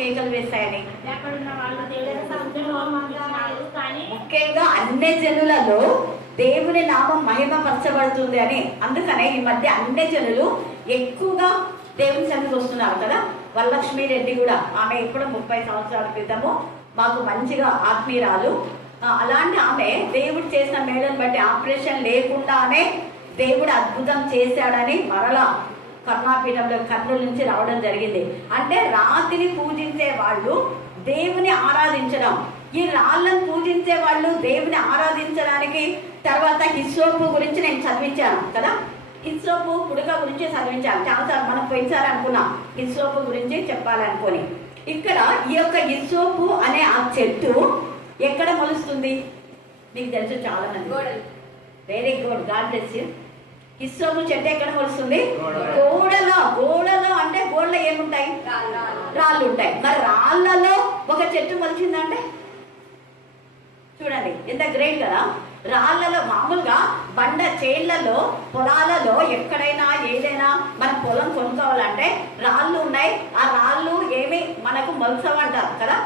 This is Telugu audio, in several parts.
కేకలు వేస్తాయని. ముఖ్యంగా అన్ని జనులలో దేవుని నామం మహిమపరచబడుతుంది అని. అందుకనే ఈ మధ్య అన్ని జనులు ఎక్కువగా దేవుని సన్నిధికి వస్తున్నారు కదా. వరలక్ష్మి రెడ్డి కూడా, ఆమె ఇప్పుడు 30 సంవత్సరాల క్రితము మాకు మంచిగా ఆత్మీయురాలు. అలాంటి ఆమె దేవుడు చేసిన మేడను బట్టి ఆపరేషన్ లేకుండానే దేవుడు అద్భుతం చేశాడని మరలా కరుణాపీఠంలో కర్నూలు నుంచి రావడం జరిగింది. అంటే రాతిని పూజించే వాళ్ళు దేవుని ఆరాధించడం, ఈ రాళ్ళను పూజించే వాళ్ళు దేవుని ఆరాధించడానికి. తర్వాత హిస్సోపు గురించి నేను చదివించాను కదా, హిస్సోపు పుడక గురించి చదివించాను చాలాసార్లు. మనం పోయినసారి అనుకున్నాం హిస్సోపు గురించి చెప్పాలనుకొని. ఇక్కడ ఈ యొక్క హిస్సోపు అనే ఆ చెట్టు ఎక్కడ మొలుస్తుంది మీకు తెలుసు చాలా మంది. Very good, God bless you. హిస్సోపు చెట్టు ఎక్కడ మొలుస్తుంది? గోడలో. అంటే గోడలో ఏముంటాయి? రాళ్ళు ఉంటాయి. మరి రాళ్ళలో ఒక చెట్టు మొలిచిందంటే చూడండి ఎంత గ్రేట్ కదా. రాళ్ళలో మామూలుగా బండ చేళ్లలో పొలాలలో ఎక్కడైనా ఏదైనా మన పొలం కొనుక్కోవాలంటే రాళ్ళు ఉన్నాయి. ఆ రాళ్ళు ఏమి మనకు మొలసవంటారు కదా.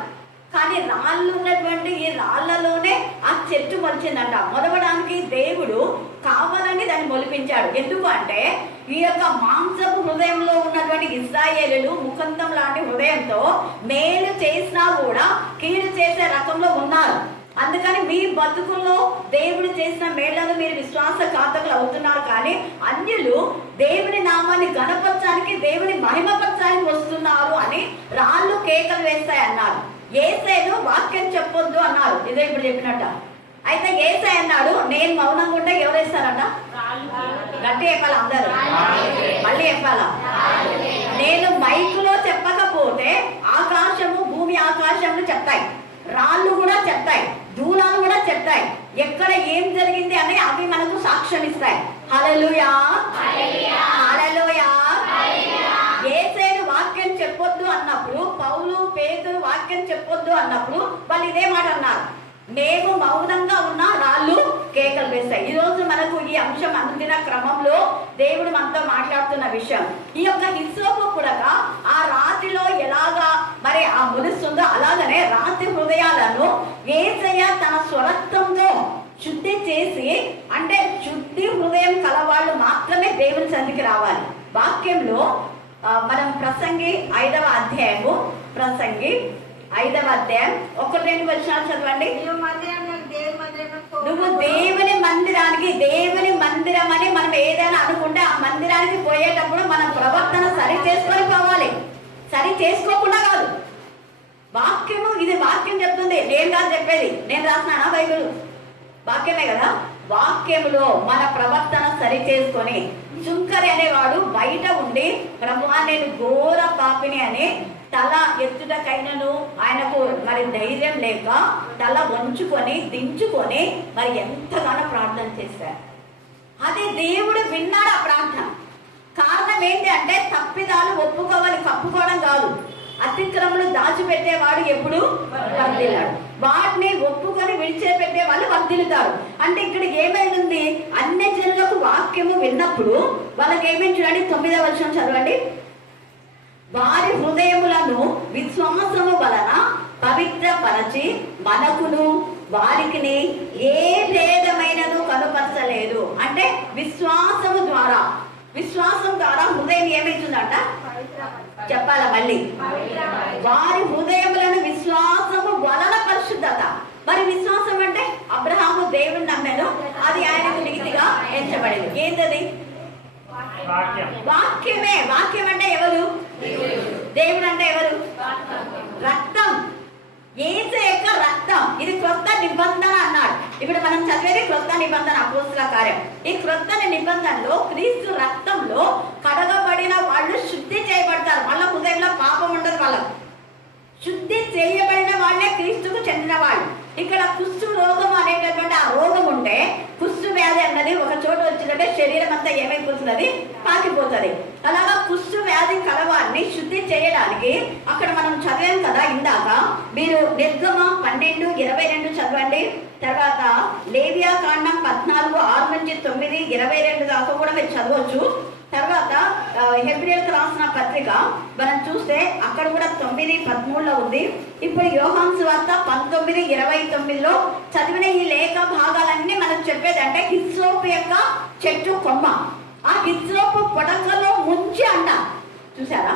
కానీ రాళ్ళు ఉన్నటువంటి ఈ రాళ్లలోనే ఆ చెట్టు మొలిచిందంట. మొలవడానికి దేవుడు కావాలని దాన్ని మొలిపించాడు. ఎందుకు అంటే ఈ యొక్క మాంసపు హృదయంలో ఉన్నటువంటి ఇశ్రాయేలులు ముఖంతం లాంటి హృదయంతో మేలు చేసినా కూడా కీడు చేసే రకంలో ఉన్నారు. అందుకని మీ బతుకుల్లో దేవుడు చేసిన మేళ్లను మీరు విశ్వాసఘాతకులు అవుతున్నారు. కానీ అన్యులు దేవుని నామాన్ని గణపరచడానికి, దేవుని మహిమపరచడానికి వస్తున్నారు అని రాళ్ళు కేకలు వేస్తాయి అన్నారు. యేసయ్యను వాక్యం చెప్పొద్దు అన్నారు. ఇదే ఇప్పుడు చెప్పినట్ట. అయితే యేసయ్య అన్నాడు, నేను మౌనంగా ఉంటే ఎవరు వేస్తారట? గట్టి చెప్పాలా అందరూ? మళ్ళీ చెప్పాలా? నేను మైకులో చెప్పకపోతే ఆకాశము భూమి ఆకాశములు చెప్తాయి, రాళ్ళు కూడా చెప్తాయి, దూలాలు కూడా చెప్తాయి. ఎక్కడ ఏం జరిగింది అని అవి మనకు సాక్ష్యం ఇస్తాయి. హల్లెలూయా, హల్లెలూయా. యేసయ్య వాక్యం చెప్పొద్దు అన్నప్పుడు, పౌలు పేతురు వాక్యం చెప్పొద్దు అన్నప్పుడు వాళ్ళు ఇదే మాట అన్నారు, మేము మౌనంగా ఉన్న రాళ్ళు కేకలు వేస్తాయి. ఈ రోజు మనకు ఈ అంశం అందిన క్రమంలో దేవుడు మనతో మాట్లాడుతున్న విషయం, ఈ యొక్క హిస్సోపు పుడక ఆ రాతిలో ఎలాగా మరి ఆ మొలుస్తుందో అలాగనే రాతి హృదయాలను యేసయ్య తన స్వరత్వంతో శుద్ధి చేసి, అంటే శుద్ధి హృదయం కలవాళ్ళు మాత్రమే దేవుని సన్నిధికి రావాలి. వాక్యంలో మనం ప్రసంగి 5వ అధ్యాయము, ప్రసంగి 5వ అధ్యాయం 1-2 వచనాలు చదవండి. నువ్వు దేవుని మందిరానికి, దేవుని మందిరం అని మనం ఏదైనా అనుకుంటే ఆ మందిరానికి పోయేటప్పుడు మన ప్రవర్తన సరి చేసుకొని పోవాలి, సరి చేసుకోకుండా కాదు. వాక్యము ఇది వాక్యం చెప్తుంది, నేను కాదు చెప్పేది. నేను రాసినానా బైబిల్? వాక్యమే కదా. వాక్యములో మన ప్రవర్తన సరి చేసుకొని, సుంకరి అనేవాడు బయట ఉండి ప్రభువా నేను ఘోర పాపిని అని తల ఎత్తుటకైనను ఆయనకు మరి ధైర్యం లేక తల వంచుకొని దించుకొని మరి ఎంతగానో ప్రార్థన చేశారు. అది దేవుడు విన్నాడు ఆ ప్రార్థన. కారణం ఏంటి అంటే తప్పిదాలు ఒప్పుకోవాలి, కప్పుకోవడం కాదు. అతిక్రమలు దాచిపెట్టేవాడు ఎప్పుడు వర్ధిల్లాడు, వాటిని ఒప్పుకొని విడిచిపెట్టే వాళ్ళు వర్ధిల్లుతారు. అంటే ఇక్కడ ఏమైంది, అన్ని జనులకు వాక్యము విన్నప్పుడు వాళ్ళకి ఏమేమి చూడండి. 9వ వచనం చదవండి. వారి హృదయములను విశ్వాసము వలన పవిత్రపరచి మనకును వారికిని ఏ భేదమైనను కనుపరచలేదు. అంటే విశ్వాసము ద్వారా, విశ్వాసం ద్వారా హృదయం ఏమైతుందంట చెప్పాలా మళ్ళీ? వారి హృదయములను విశ్వాసము వలన పరిశుద్ధత. మరి విశ్వాసం అంటే అబ్రహాము దేవుని నమ్మాను, అది ఆయనకు నీతిగా ఎంచబడింది. ఏంటది? వాక్యమే. వాక్యం అంటే ఎవరు? దేవుడు అంటే ఎవరు? రక్తం, యేసు యొక్క రక్తం. ఇది క్రొత్త నిబంధన అన్నాడు. ఇప్పుడు మనం చదివేది క్రొత్త నిబంధన, అపోస్తల కార్యం. ఈ క్రొత్త నిబంధనలో క్రీస్తు రక్తంలో కడగబడిన వాళ్ళు శుద్ధి చేయబడతారు. వాళ్ళ హృదయంలో పాపం ఉండదు. వాళ్ళకు శుద్ధి చేయబడిన వాళ్ళే క్రీస్తుకు చెందిన వాళ్ళు. ఇక్కడ కుష్టు రోగం అనేటటువంటి ఆ రోగం ఉంటే, కుష్టు వ్యాధి అన్నది ఒక చోట వచ్చిందంటే శరీరం అంతా ఏమైపోతున్నది? పాకిపోతుంది. అలాగా కుష్టు వ్యాధి కలవారిని శుద్ధి చేయడానికి అక్కడ మనం చదివాం కదా ఇందాక. మీరు నిర్గమం 12:22 చదవండి. తర్వాత లేవియా కాండం 14:6-9, 22 దాకా కూడా మీరు చదవచ్చు. తర్వాత హెబ్రీయులకు రాసిన పత్రిక మనం చూస్తే అక్కడ కూడా 9:13 ఉంది. ఇప్పుడు యోహాను సువార్త 19:29 చదివిన ఈ లేఖ భాగాలన్నీ మనం చెప్పేది అంటే హిస్సోపు యొక్క చెట్టు కొమ్మ, ఆ హిస్సోపు పొడకలో ముంచి అంట. చూసారా?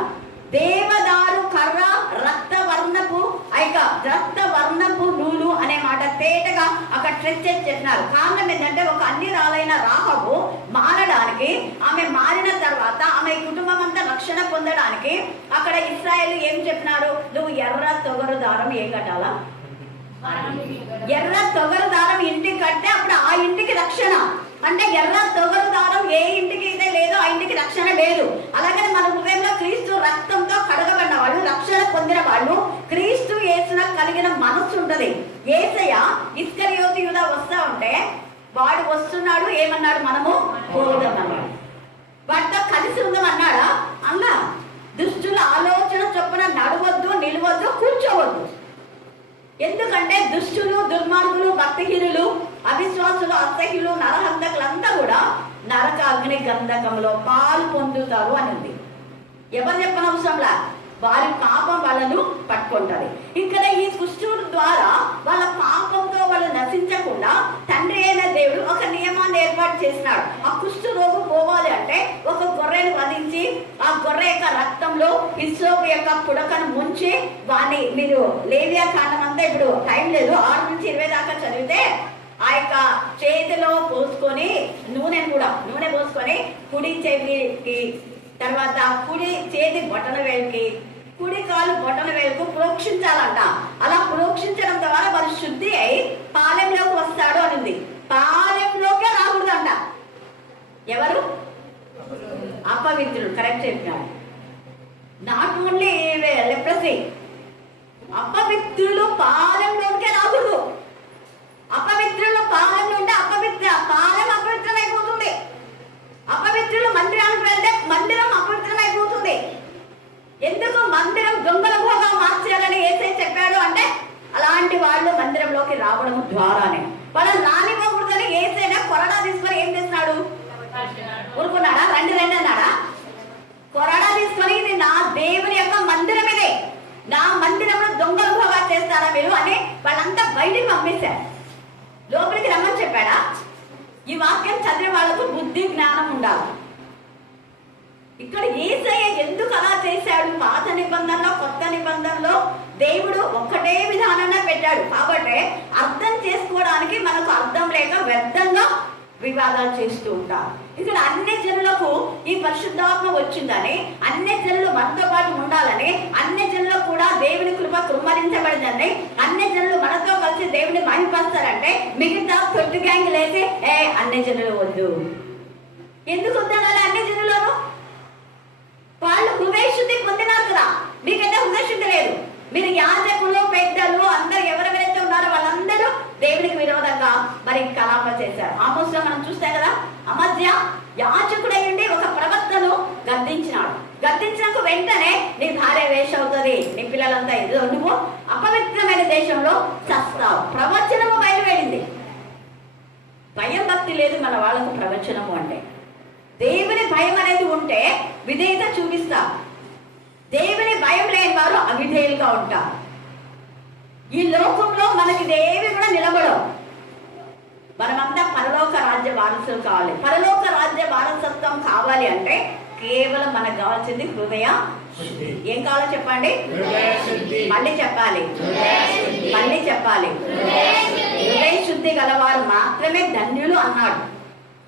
దేవదారు కర్ర రక్తవర్ణపు నూలు అనే మాట తేటగా అక్కడ ట్రెచ్చెస్ చెప్పినారు. కారణం ఏంటంటే ఒక అన్యురాలైన రాహబు మారడానికి, ఆమె మారిన తర్వాత ఆమె కుటుంబం అంతా రక్షణ పొందడానికి అక్కడ ఇశ్రాయేలు ఏం చెప్పినారు? నువ్వు ఎర్ర తొగరు దారం ఏం కట్టాలా? ఎర్ర తొగరు దారం ఇంటికి కడితే అప్పుడు ఆ ఇంటికి రక్షణ. అంటే ఎర్ర తొగరు దారం ఏ ఇంటికి అయితే లేదో ఆ ఇంటికి రక్షణ లేదు. అలాగే మన హృదయంలో క్రీస్తు రక్తంతో కడగబడిన వాళ్ళు, రక్షణ పొందిన వాళ్ళు, క్రీస్తు యేసున కలిగిన మనస్సు ఉంటది. యేసయ్య ఇస్కరియోతు యూదా వస్తా ఉంటే వాడు వస్తున్నాడు, ఏమన్నాడు? మనము పోదామన్నాడు. వాటితో కలిసి ఉందామన్నాడా? అన్నా. దుష్టుల ఆలోచన చొప్పున నడవద్దు, నిలవద్దు, కూర్చోవద్దు. ఎందుకంటే దుష్టులు, దుర్మార్గులు, భక్తిహీనులు, అవిశ్వాసులు, అసహ్యులు, నరహంతకులంతా కూడా నరక అగ్ని గంధకంలో పాలు పొందుతారు అని ఉంది. ఎవరు చెప్పనవసరంలా, వారి పాపం వాళ్ళను పట్టుకుంటది. ఇక్కడ ఈ కుష్ఠుడు ద్వారా వాళ్ళ పాపంతో వాళ్ళు నశించకుండా తండ్రి అయిన దేవుడు ఒక నియమాన్ని ఏర్పాటు చేసినాడు. ఆ కుష్ఠు రోగు పోవాలి అంటే ఒక గొర్రెను వధించి ఆ గొర్రె యొక్క రక్తంలో హిస్సోపు యొక్క పుడకను ముంచి వాడిని, మీరు లేవియా కాండం అంతా ఇప్పుడు టైం లేదు, 6 నుంచి 20 దాకా చదివితే ఆ యొక్క చేతిలో పోసుకొని నూనె పోసుకొని కుడి చెవికి, తర్వాత కుడి చేతి బొటన వేలుకి, కుడి కాలు బొటన వేలుకు ప్రోక్షించాలంట. అలా ప్రోక్షించడం ద్వారా వారు శుద్ధి అయి పాలెంలోకి వస్తాడు అని. పాలెంలోకే రాకూడదంట. ఎవరు? అపవిత్రుడు. కరెక్ట్ చెప్పినాడు. నాట్ ఓన్లీ లెప్రసీ, అపవిత్రులు పాలెంలోకే రాకూడదు. అపవిత్రులు పాలెంలో ఉంటే పాలెం అపవిత్రమైపోతుంది. అపవిత్రులు మందిరానికి వెళ్తే మందిరం అపవిత్రమైపోతుంది. ఎందుకు? మందిరం దొంగల భోగా మార్చాలని యేసయ్య చెప్పాడు. అంటే అలాంటి వాళ్ళు మందిరంలోకి రావడం ద్వారానే వాళ్ళని రానివ్వకూడదని యేసయ్య కొరడా తీసుకొని ఏం చేస్తున్నాడు? ఊరుకున్నాడా? రండి అన్నాడా? కొరడా తీసుకొని ఇది నా దేవుని యొక్క మందిరం, ఇదే నా మందిరంలో దొంగల భోగా చేస్తారా మీరు అని వాళ్ళంతా బయటికి పంపిస్తారు. లోపలికి రమ్మని చెప్పాడా? ఈ వాక్యం చదివే వాళ్ళకు బుద్ధి జ్ఞానం ఉండాలి. ఇక్కడ యేసయ్య ఎందుకు అలా చేశాడు? పాత నిబంధనలో, కొత్త నిబంధనలో దేవుడు ఒక్కటే విధానంగా పెట్టాడు. కాబట్టి అర్థం చేసుకోవడానికి మనకు అర్థం లేక వ్యర్థంగా వివాదాలు చేస్తూ ఉంటారు. ఇక్కడ అన్ని జనులకు ఈ పరిశుద్ధాత్మ వచ్చిందని, అన్ని జనులు మనతో పాటు ఉండాలని, అన్ని జనులు కూడా దేవుని కృప కృమ్మరించబడిందని, అన్ని జనులు మనతో కలిసి దేవుని మహిమపరుస్తారంటే మిగతా తొట్టి గ్యాంగ్ లేసి అన్ని జనులు వద్దు. ఎందుకు వద్దనాలి? అన్ని జనులను వాళ్ళు హృదయశుద్ధి పొందినారు కదా, మీకైతే హృదయశుద్ధి లేదు. మీరు యాజకులు, పెద్దలు అందరూ ఎవరెవరైతే ఉన్నారో వాళ్ళందరూ దేవునికి విరోధంగా మరి కలాప చేశారు. ఆమోస్లో మనం చూస్తాం కదా, అమధ్య యాజకుడయ్యండి ఒక ప్రవక్తను గద్దించినాడు. గద్దించినాక వెంటనే నీ భార్య వేష అవుతుంది, నీ పిల్లలంతా ఏదో నువ్వు అపవిత్రమైన దేశంలో చస్తావు. ప్రవచనము బయలువెళ్ళింది. భయం భక్తి లేదు మన వాళ్ళకు. ప్రవచనము అంటే దేవుని భయం అనేది ఉంటే విధేయత చూపిస్తా. దేవుని భయం లేని వారు అవిధేయులుగా ఉంటారు. ఈ లోకంలో మనకి దేవి కూడా నిలబడవు. మనమంతా పరలోక రాజ్య వారసులు కావాలి. పరలోక రాజ్య వారసత్వం కావాలి అంటే కేవలం మనకు కావాల్సింది హృదయ. ఏం కావాలో చెప్పండి? మళ్ళీ చెప్పాలి. హృదయ శుద్ధి గలవారు మాత్రమే ధన్యులు అన్నాడు.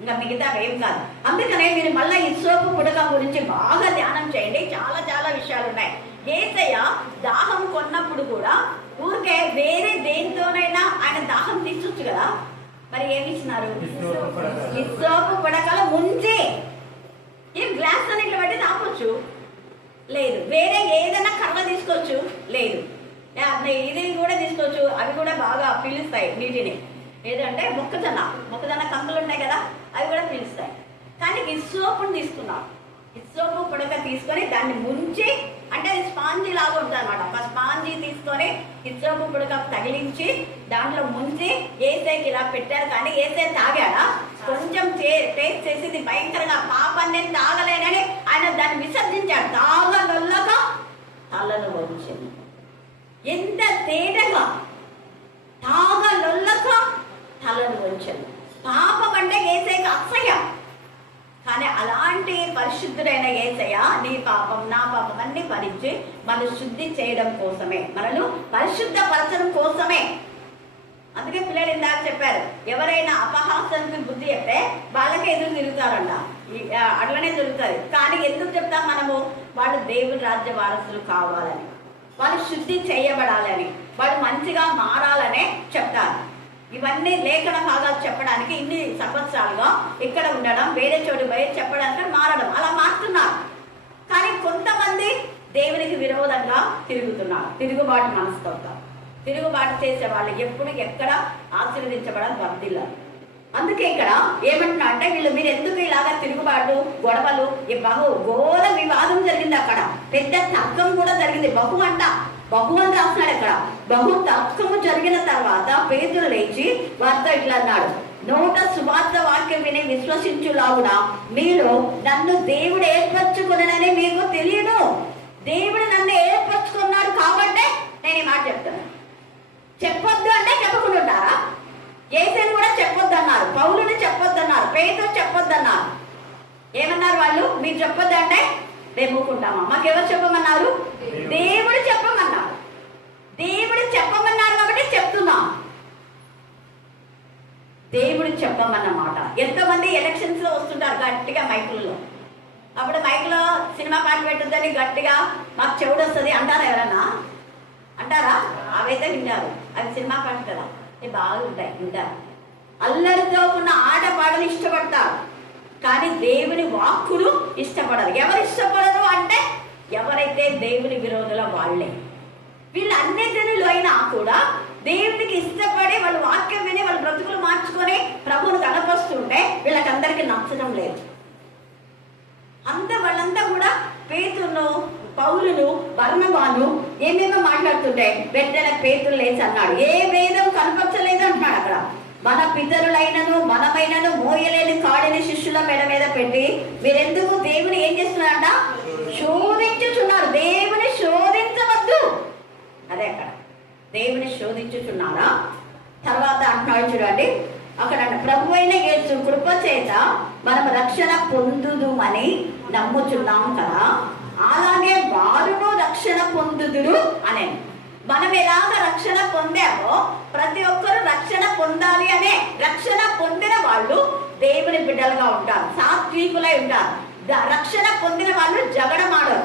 ఇంకా మిగతా ఏం కాదు. అందుకనే మీరు మళ్ళీ హిస్సోపు పుడక గురించి బాగా ధ్యానం చేయండి. చాలా చాలా విషయాలు ఉన్నాయి. యేసయ్య దాహం కొన్నప్పుడు కూడా ఊరికే వేరే దేనితోనైనా ఆయన దాహం తీర్చొచ్చు కదా. మరి ఏమి ఇచ్చినారు? హిస్సోపు పుడకలో ముంచి. ఏం గ్లాస్ అని ఇట్లా బట్టి తాపొచ్చు? లేదు. వేరే ఏదైనా కర్ర తీసుకోవచ్చు? లేదు. ఇది కూడా తీసుకోవచ్చు. అవి కూడా బాగా పీలుస్తాయి నీటిని. ఏదంటే మొక్కజొన్న కంకులు ఉంటాయి కదా, అవి కూడా పీలుస్తాయి. కానీ హిస్సోపుని తీసుకున్నాం. హిస్సోపు పుడక తీసుకొని దాన్ని ముంచి, అంటే అది స్పాంజీ లాగా ఉంటుంది అనమాట. ఒక స్పాంజీ తీసి తీసుకొని హిస్సోపు పుడక తగిలించి దాంట్లో ముంచి ఏసైకి ఇలా పెట్టారు. కానీ ఏసై తాగాడా? కొంచెం టేస్ట్ చేసింది భయంకరంగా, పాపాన్ని నేను తాగలేనని ఆయన దాన్ని విసర్జించాడు. తాగలొల్లక తలను వంచింది. ఎంత తేటగా తాగలొల్లక తలను వంచను. పాపం అంటే ఏసైకి అసహ్యం. కానీ అలాంటి పరిశుద్ధుడైన యేసయ్య నీ పాపం నా పాపం అన్ని భరించి మనల్ని శుద్ధి చేయడం కోసమే, మనల్ని పరిశుద్ధపరచడం కోసమే. అందుకే పిల్లలు ఇందాక చెప్పారు, ఎవరైనా అపహాసానికి బుద్ధి చెప్తే వాళ్ళకే ఎదురు తిరుగుతారంట. అట్లనే జరుగుతుంది. కానీ ఎందుకు చెప్తాం మనము? వాళ్ళు దేవుని రాజ్య వారసులు కావాలని, వాళ్ళు శుద్ధి చేయబడాలని, వాళ్ళు మంచిగా మారాలనే చెప్తారు. ఇవన్నీ లేఖన భాగాలు చెప్పడానికి ఇన్ని సంవత్సరాలుగా ఇక్కడ ఉండడం, వేరే చోటు పోయి చెప్పడానికి మారడం, అలా మారుతున్నారు. కానీ కొంతమంది దేవునికి విరోధంగా తిరుగుతున్నారు. తిరుగుబాటు మనస్తత్వం, తిరుగుబాటు చేసే వాళ్ళు ఎప్పుడు ఎక్కడ ఆశీర్వదించబడాలి వర్ధిల్లారు. అందుకే ఇక్కడ ఏమంటున్నా అంటే, వీళ్ళు మీరు ఎందుకు ఇలాగా తిరుగుబాటు, గొడవలు, ఈ ఘోర వివాదం జరిగింది. అక్కడ పెద్ద తర్కం కూడా జరిగింది. బహు అని రాస్తున్నాడు అక్కడ. బహు తర్కము జరిగిన తర్వాత పేతురు లేచి వారితో ఇట్లా అన్నాడు, నోట సువార్త వాక్యం విని విశ్వసించులాగునా మీరు నన్ను దేవుడు ఏర్పరచుకున్నానని మీకు తెలియదు. దేవుడు నన్ను ఏర్పరచుకున్నాడు కాబట్టి నేను ఈ మాట చెప్తాను. చెప్పొద్దు అంటే చెప్పకుండా ఉంటారా? యేసుని కూడా చెప్పొద్దు అన్నారు, పౌలుని చెప్పొద్దు అన్నారు, పేతురు చెప్పొద్దు అన్నారు. ఏమన్నారు వాళ్ళు? మీరు చెప్పొద్దు అంటే రేపు ఊరుకుంటామా? మాకెవరు చెప్పమన్నారు? దేవుడు చెప్పమన్నారు. దేవుడు చెప్పమన్నారు కాబట్టి చెప్తున్నాం. దేవుడు చెప్పమన్నమాట. ఎంతోమంది ఎలక్షన్స్ లో వస్తుంటారు గట్టిగా మైకులలో. అప్పుడు మైకులో సినిమా పాట పెట్టొద్దని గట్టిగా మాకు చెవుడు వస్తుంది అంటారా? ఎవరన్నా అంటారా? అవైతే వింటారు. అవి సినిమా పాట కదా, అవి బాగుంటాయి, వింటారు. అల్లరితో ఉన్న ఆట పాటలు ఇష్టపడతారు, కానీ దేవుని వాక్కులు ఇష్టపడరు. ఎవరు ఇష్టపడరు అంటే ఎవరైతే దేవుని విరోధుల వాళ్ళే. వీళ్ళన్నిటిలో అయినా కూడా దేవునికి ఇష్టపడి వాళ్ళు వాక్యం విని వాళ్ళు బ్రతుకులు మార్చుకొని ప్రభువును కనపరుస్తుంటే వీళ్ళకందరికీ నచ్చడం లేదు. వాళ్ళంతా కూడా పేతురును, పౌలును, బర్నబాను ఏమేమో మాట్లాడుతుంటే వెంటనే పేతురు లేచి అన్నాడు, ఏ వేదం కనపరచలేదు అంటున్నాడు అక్కడ. మన పితరులైనను మనమైనను మోయలేని కాడిని శిష్యుల మెడ మీద పెట్టి మీరెందుకు దేవుని ఏం చేస్తున్నారంట? శోధించుచున్నారు. దేవుని శోధించవద్దు. అదే అక్కడ దేవుని శోధించుచున్నారా. తర్వాత అంటున్నాడు చూడండి అక్కడ, ప్రభు అయిన యేసు కృప చేత మనం రక్షణ పొందుదుమని నమ్ముచున్నాం కదా, అలాగే వారును రక్షణ పొందుదురు అనే. మనం ఎలాగ రక్షణ పొందామో ప్రతి ఒక్కరు రక్షణ పొందాలి అనే. రక్షణ పొందిన వాళ్ళు దేవుని బిడ్డలుగా ఉంటారు, సాత్వికులై ఉంటారు. రక్షణ పొందిన వాళ్ళు జగడమాడరు.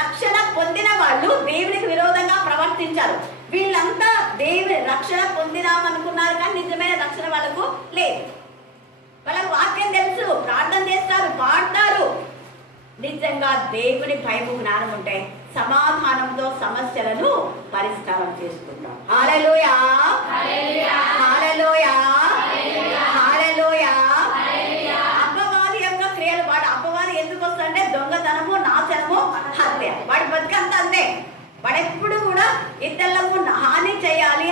రక్షణ పొందిన వాళ్ళు దేవునికి విరోధంగా ప్రవర్తించారు. వీళ్ళంతా దేవుని రక్షణ పొందినామనుకున్నారు, కానీ నిజమైన రక్షణ వాళ్ళకు లేదు. వాళ్ళకు వాక్యం తెలుసు, ప్రార్థన చేస్తారు, పాడతారు. నిజంగా దేవుని భయము జ్ఞానం ఉంటే సమాధానంతో సమస్యలను పరిష్కారం చేసుకుంటాం. హల్లెలూయా, హల్లెలూయా, హల్లెలూయా. అపవాది యొక్క క్రియలు, వాడు అపవాది ఎందుకు వస్తుందంటే దొంగతనము, నాశనము, హత్య. వాడి బతుకంతా అంతే. వాడెప్పుడు కూడా ఇతరులకు హాని చేయాలి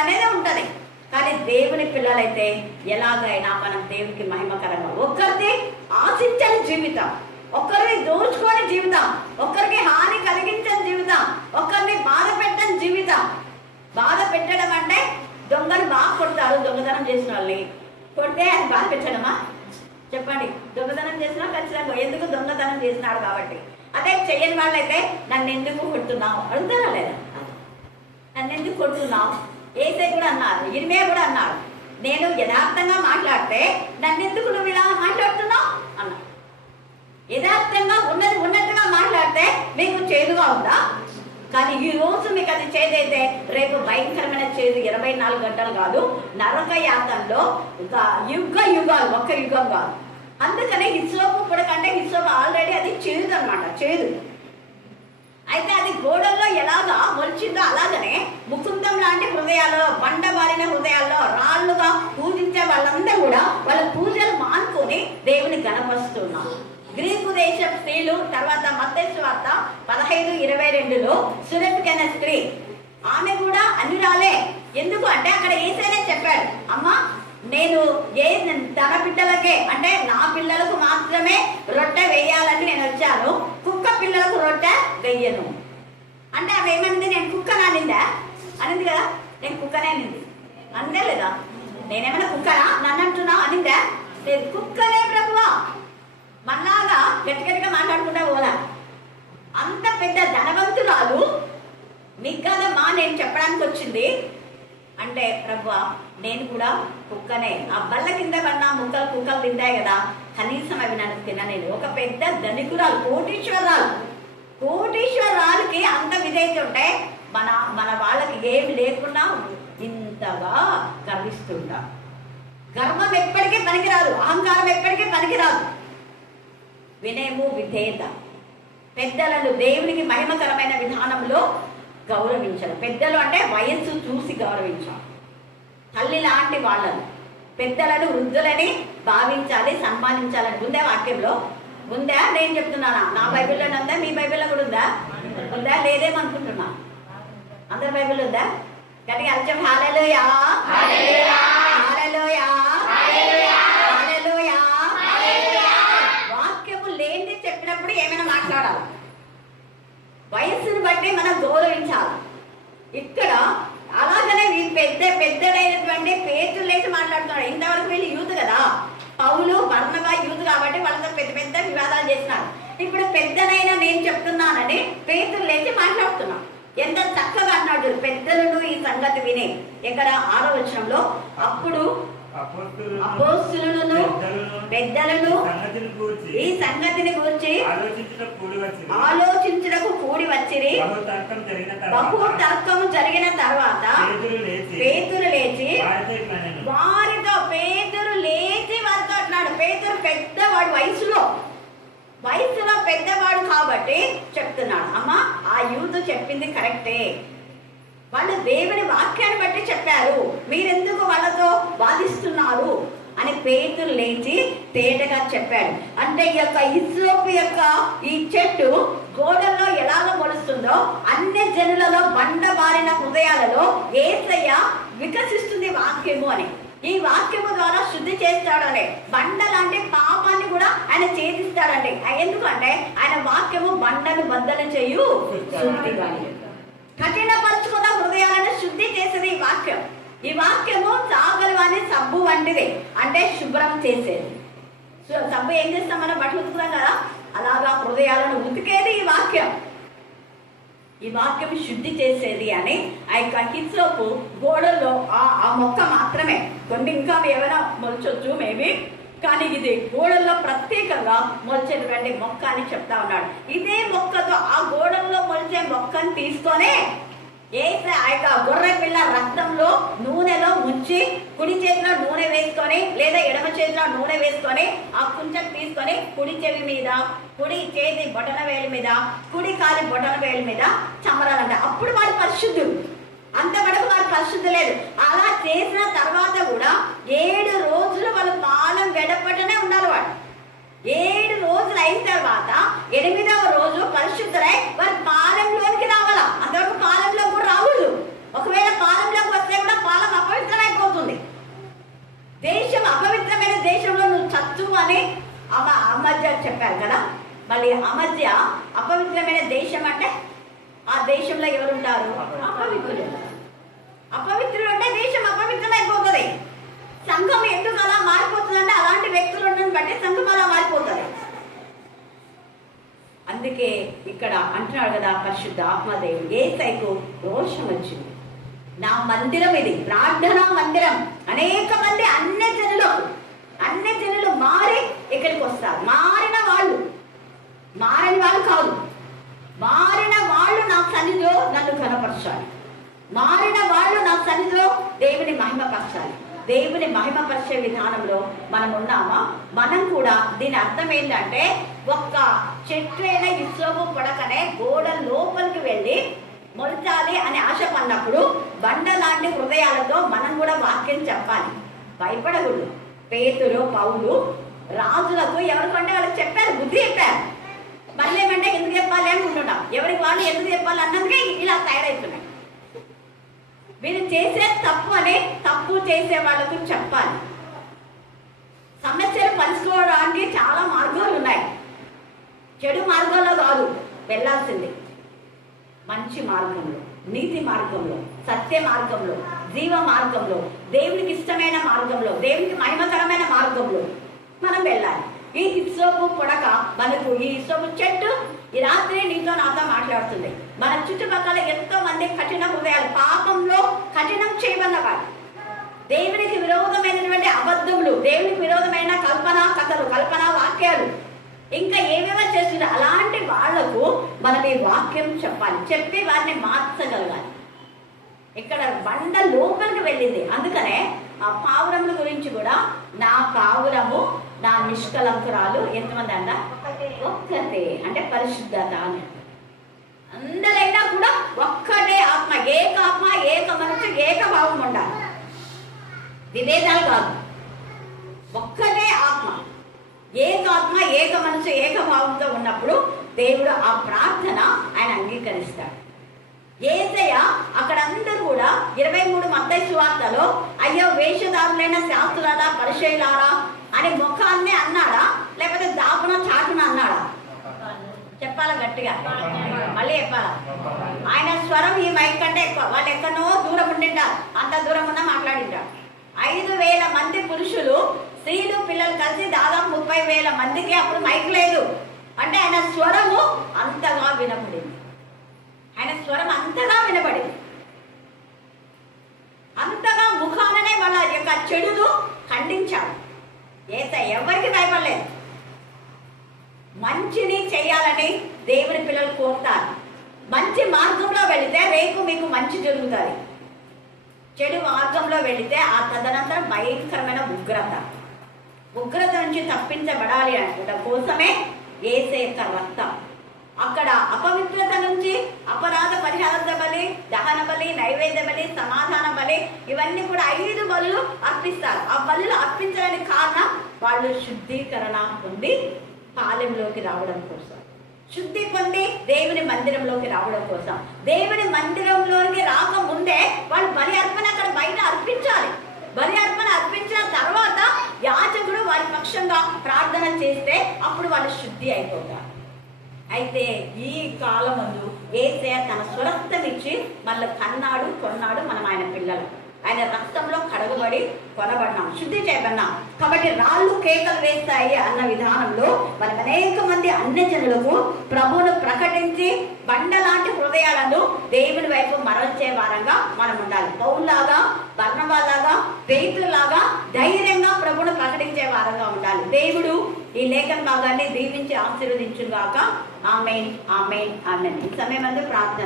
అనేది ఉంటది. కానీ దేవుని పిల్లలైతే ఎలాగైనా మనం దేవునికి మహిమకరంగా, ఒక్కరిని ఆశించని జీవితం, ఒక్కరిని దోచుకొని జీవితం, ఒక్కరికి హాని కలిగించని జీవితం, ఒక్కరిని బాధ పెట్టని జీవితం. బాధ పెట్టడం అంటే దొంగను బాగా కొడతారు. దొంగతనం చేసిన వాళ్ళని కొడితే అది బాధ పెట్టడమా? చెప్పండి. దొంగతనం చేసినా ఖచ్చితంగా ఎందుకు దొంగతనం చేసినాడు కాబట్టి. అదే చెయ్యని వాళ్ళైతే నన్ను ఎందుకు కొడుతున్నావు అడుగుతారా లేదా? నన్ను ఎందుకు కొడుతున్నావు? ఏసై కూడా అన్నారు, ఇరిమే కూడా అన్నాడు, నేను యథార్థంగా మాట్లాడితే నన్ను ఎందుకు నువ్వు ఇలా మాట్లాడుతున్నావు అన్నా. యథార్థంగా ఉన్నట్టుగా మాట్లాడితే మీకు చేదుగా ఉందా? కానీ ఈ రోజు మీకు అది చేదైతే రేపు భయంకరమైన చేదు 24 గంటలు కాదు, నరక యాతంలో యుగాలు, ఒక్క యుగం కాదు. అందుకనే హిస్సోపు పుడకంటే హిస్సోపు ఆల్రెడీ అది చేదు అనమాట, చేదు. అయితే అది గోడల్లో ఎలాగా మొలిచిందో అలాగనే ముకుందం లాంటి హృదయాల్లో, బండబారిన హృదయాల్లో రాళ్ళుగా పూజించే వాళ్ళందరూ కూడా వాళ్ళ పూజలు మానుకొని దేవుని గణపరుస్తున్నారు. గ్రీకు దేశ స్త్రీలు, తర్వాత మత్తయి సువార్త 15:22లో సురెఫికైన స్త్రీ, ఆమె కూడా అన్యురాలే. ఎందుకు అంటే అక్కడ యేసయ్యనే చెప్పాడు, అమ్మ నేను తన బిడ్డలకే అంటే నా పిల్లలకు మాత్రమే రొట్టె వేయాలని నేను వచ్చాను, కుక్క పిల్లలకు రొట్టె వెయ్యను అంటే ఆమె ఏమనింది? నేను కుక్కనా అనిందా? అనింది కదా, నేను కుక్కనే అనింది, అంతే లేదా? నేనేమన్నా కుక్కనా నన్ను అంటున్నా అనిందా? లేదు, కుక్కనే ప్రభువా. మళ్ళాగా గట్టిగా మాట్లాడుకుంటా పోలా. అంత పెద్ద ధనవంతురాలు నీకు కదమ్మా నేను చెప్పడానికి వచ్చింది అంటే, ప్రభువా నేను కూడా కుక్కనే, ఆ బల్ల కింద పడిన ముక్కలు కుక్కలు తింటాయి కదా, కనీసం అవి నన్ను తినలేదు. ఒక పెద్ద ధనికురాలు, కోటీశ్వరాలకి అంత విధేయత ఉంటే మన వాళ్ళకి ఏమి లేకుండా ఇంతగా గర్విస్తుంటా. గర్వం ఎప్పటికీ పనికిరాదు, అహంకారం ఎప్పటికీ పనికిరాదు. వినయము, విధేయత, పెద్దలను దేవునికి మహిమకరమైన విధానంలో గౌరవించాలి. పెద్దలు అంటే వయస్సు చూసి గౌరవించాలి. తల్లి లాంటి వాళ్ళను, పెద్దలను, వృద్ధులని భావించాలి, సన్మానించాలని ఉందా? వాక్యంలో ఉందా? నేను చెప్తున్నానా? నా బైబిల్లోనే ఉందా? మీ బైబిల్లో కూడా ఉందా? ఉందా? లేదేమనుకుంటున్నా? అందరి బైబిల్ ఉందా? గట్టిగా అర్థం హల్లెలూయా, హల్లెలూయా, హల్లెలూయా, హల్లెలూయా. వాక్యము లేనిది చెప్పినప్పుడు ఏమైనా మాట్లాడాలి. వయస్సును బట్టి మనం గౌరవించాలి. ఇక్కడ అలాగనే పెద్దడైనటువంటి పేతులు లేచి మాట్లాడుతున్నాడు. ఇంతవరకు వీళ్ళు యూత్ కదా, పౌలు బర్నబా యూత్ కాబట్టి వాళ్ళతో పెద్ద వివాదాలు చేస్తున్నారు. ఇప్పుడు పెద్దనైనా నేను చెప్తున్నానని పేతులు లేచి మాట్లాడుతున్నాం. ఎంత చక్కగా అన్నాడు, పెద్దలను ఈ సంగతి విని. ఎక్కడ 6వ వచనంలో, అప్పుడు అపోస్తలులను పెద్దలను ఈ సంగతిని గూర్చి ఆలోచించుటకు కూడి వచ్చిరి. బహు తర్కము జరిగిన తర్వాత పేతురు లేచి వారితో అన్నాడు. పేతురు పెద్దవాడు, వయసులో పెద్దవాడు కాబట్టి చెప్తున్నాడు, అమ్మా ఆ యూత్ చెప్పింది కరెక్టే, వాళ్ళు దేవుని వాక్యాన్ని బట్టి చెప్పారు, మీరెందుకు వాళ్ళతో వాదిస్తున్నారు అని పేతురు లేచి తేటగా చెప్పాడు. అంటే ఈ యొక్క ఇస్రాయేలు యొక్క ఈ చెట్టు గోడల్లో ఎలాగో మొలుస్తుందో అన్ని జనులలో బండబారిన హృదయాలలో యేసయ్య వికసిస్తుంది వాక్యము అని. ఈ వాక్యము ద్వారా శుద్ధి చేస్తాడని, బండ లాంటి పాపాన్ని కూడా ఆయన ఛేదిస్తాడండి. ఎందుకంటే ఆయన వాక్యము బండను బద్దలు చేయు శుద్ధిగా, కఠినపరుచుకున్న హృదయాలను శుద్ధి చేసేది ఈ వాక్యం. ఈ వాక్యము చాగలివాని సబ్బు వంటిది, అంటే శుభ్రం చేసేది. సబ్బు ఏం చేస్తాం మనం? బట్టలు ఉతుకుతాం కదా, అలాగా హృదయాలను ఉతికేది ఈ వాక్యం. ఈ వాక్యం శుద్ధి చేసేది అని ఆ యొక్క హిస్సోపు గోడల్లో ఆ మొక్క మాత్రమే, కొన్ని ఇంకా ఏమైనా మొలచొచ్చు మేబీ, కానీ ఇది గోడల్లో ప్రత్యేకంగా మొలిచేటువంటి మొక్క అని చెప్తా ఉన్నాడు. ఇదే మొక్కతో ఆ గోడల్లో మొలిచే మొక్కను తీసుకొని ఆ యొక్క గొర్రె పిల్ల రక్తంలో నూనెలో ముంచి కుడి చేతిలో నూనె వేసుకొని లేదా ఎడమ చేతిలో నూనె వేసుకొని ఆ కుంచెను తీసుకొని కుడి చెవి మీద, కుడి చేతి బొటన వేలి మీద, కుడి కాలి బొటన వేలి మీద చమరాలంట. అప్పుడు వాడు పరిశుద్ధుడు. అంతవరకు వారు పరిశుద్ధి లేదు. అలా చేసిన తర్వాత కూడా 7 రోజులు వాళ్ళు పాలెం వెడపటనే ఉండాలి. వాడు 7 రోజులు అయిన తర్వాత 8వ రోజు పరిశుద్ధులై వారు పాలెంలోనికి రావాలా. అంతవరకు పాలెంలో కూడా రాకూడదు. ఒకవేళ పాలెంలోకి వస్తే కూడా పాలెం అపవిత్రమైపోతుంది. దేశం అపవిత్రమైన దేశంలో నువ్వు చచ్చు అని అమధ్య చెప్పారు కదా. మళ్ళీ అమధ్య అపవిత్రమైన దేశం అంటే ఆ దేశంలో ఎవరుంటారు? అపవిత్రులు. అపవిత్రులు అంటే దేశం అపవిత్రమైపోతుంది. సంఘం ఎందుకు అలా మారిపోతుందంటే అలాంటి వ్యక్తులు ఉండడం బట్టి సంఘం అలా మారిపోతుంది. అందుకే ఇక్కడ అంటున్నాడు కదా, పరిశుద్ధ ఆత్మదేవుడు యేసయ్యకు రోషం వచ్చింది. నా మందిరం ఇది, ప్రార్థనా మందిరం. అనేక మంది అన్ని జనులు మారి ఇక్కడికి వస్తారు. మారిన వాళ్ళు కాదు, మారిన వాళ్ళు నా సన్నిధిలో నన్ను ఘనపరచాలి. మారిన వాళ్ళు నా సన్నిధిలో దేవుని మహిమపరచాలి. దేవుని మహిమపరిచే విధానంలో మనం ఉన్నామా? మనం కూడా దీని అర్థం ఏంటంటే, ఒక్క చెట్టు అయినా ఇస్రోపు పడకనే గోడ లోపలికి వెళ్ళి మొలచాలి అని ఆశ పడినప్పుడు బండ లాంటి హృదయాలతో మనం కూడా వాక్యం చెప్పాలి. భయపడకూడదు. పేతురు, పౌలు రాజులకు ఎవరికంటే వాళ్ళకి చెప్పారు, బుద్ధి చెప్పారు. మళ్ళీ ఏమంటే ఎందుకు చెప్పాలి అని ఉంటున్నాం, ఎవరికి వాళ్ళు ఎందుకు చెప్పాలి అన్నదికే ఇలా తయారవుతున్నాయి. వీళ్ళు చేసే తప్పు అని తప్పు చేసే వాళ్ళకు చెప్పాలి. సమస్యలు పంచుకోవడానికి చాలా మార్గాలు ఉన్నాయి. చెడు మార్గంలో కాదు వెళ్ళాల్సింది, మంచి మార్గంలో, నీతి మార్గంలో, సత్య మార్గంలో, జీవ మార్గంలో, దేవునికి ఇష్టమైన మార్గంలో, దేవునికి మహిమకరమైన మార్గంలో మనం వెళ్ళాలి. ఈ హిస్సోపు పొడక మనకు, ఈ హిస్సోపు చెట్టు ఈ రాత్రి నీతో నాతో మాట్లాడుతుంది. మన చుట్టుపక్కల ఎంతో మంది కఠిన హృదయాలు, పాపంలో కఠినం చేయమన్నవాడు, దేవునికి విరోధమైనటువంటి అబద్ధములు, దేవునికి విరోధమైన కల్పన కథలు, కల్పన వాక్యాలు, ఇంకా ఏమేమో చేస్తున్నారు. అలాంటి వాళ్లకు మనం ఈ వాక్యం చెప్పాలి, చెప్పి వారిని మార్చగలగాలి. ఇక్కడ బండ లోపలికి వెళ్ళింది. అందుకనే ఆ పావురముల గురించి కూడా, నా పావురము నా నిష్కలంకురాలు ఎంతమంది అంట? ఒక్కటే, అంటే పరిశుద్ధత అని. అందరైనా కూడా ఒక్కటే ఆత్మ, ఏకాత్మ, ఏక మనసు, ఏక భావం ఉండాలి, విభేదాలు కాదు. ఒక్కటే ఆత్మ, ఏకాత్మ, ఏక మనసు, ఏక భావంతో ఉన్నప్పుడు దేవుడు ఆ ప్రార్థన ఆయన అంగీకరిస్తాడు. యేసయ్య అక్కడ అందరూ కూడా 23 మత్తయి సువార్తలో అయ్యో వేషధారులైన శాస్త్రులారా పరిచయులారా అని ముఖాన్ని అన్నాడా, లేకపోతే దాపున చాటున అన్నాడా? చెప్పాలా గట్టిగా, మళ్ళీ చెప్పాలా? ఆయన స్వరం ఈ మైక్ కంటే ఎక్కువ. వాళ్ళు ఎక్కడో దూరం ఉండింటారు, అంత దూరం ఉన్నా మాట్లాడింటారు. 5,000 మంది పురుషులు, స్త్రీలు, పిల్లలు కలిసి దాదాపు 30,000 మందికి అప్పుడు మైక్ లేదు. అంటే ఆయన స్వరము అంతగా వినపడింది, ఆయన స్వరం అంతగా వినపడింది, అంతగా ముఖాననే వాళ్ళ యొక్క చెడును ఖండించాడు. యేసయ్య ఎవరికి భయపడలేదు. మంచిని చేయాలని దేవుని పిల్లలు కోరుతారు. మంచి మార్గంలో వెళితే రేపు మీకు మంచి జరుగుతుంది. చెడు మార్గంలో వెళితే ఆ తదనంతరం భయంకరమైన ఉగ్రత నుంచి తప్పించబడాలి అనుకోవడం కోసమే యేసయ్య యొక్క రక్తం. అక్కడ అపవిత్రత నుంచి అపరాధ పరిహార బలి, దహన బలి, నైవేద్య బలి, సమాధాన బలి, ఇవన్నీ కూడా 5 బలులు అర్పిస్తారు. ఆ బలులు అర్పించడానికి కారణం వాళ్ళు శుద్ధీకరణ పొంది పాలెంలోకి రావడం కోసం, శుద్ధి పొంది దేవుని మందిరంలోకి రావడం కోసం. దేవుని మందిరంలోకి రాకముందే వాళ్ళు బలి అర్పణ అక్కడ బయట అర్పించాలి. బలి అర్పణ అర్పించిన తర్వాత యాజకుడు వారి పక్షంగా ప్రార్థన చేస్తే అప్పుడు వాళ్ళు శుద్ధి అయిపోతారు. అయితే ఈ కాలమందు యేసయ్య తన స్వరక్తం ఇచ్చి మళ్ళీ కన్నాడు, కొన్నాడు మనం ఆయన పిల్లలు. ఆయన రక్తంలో కడగబడి కొనబడినాం, శుద్ధి చేయబడినాం. కాబట్టి రాళ్ళు కేకలు వేస్తాయి అన్న విధానంలో మనం అనేక మంది అన్యజనులకు ప్రభువును ప్రకటించి బండలాంటి హృదయాలను దేవుని వైపు మరల్చే వారంగా మనం ఉండాలి. పౌల్లాగా, బర్నబాలాగా, పేతురులాగా ధైర్యంగా ప్రభువును ప్రకటించే వారంగా ఉండాలి. దేవుడు ఈ లేఖన భాగాన్ని దీవించి ఆశీర్వదించుగాక. ఆమేన్, ఆమేన్, ఆమేన్. ఈ సమయం ప్రార్థన.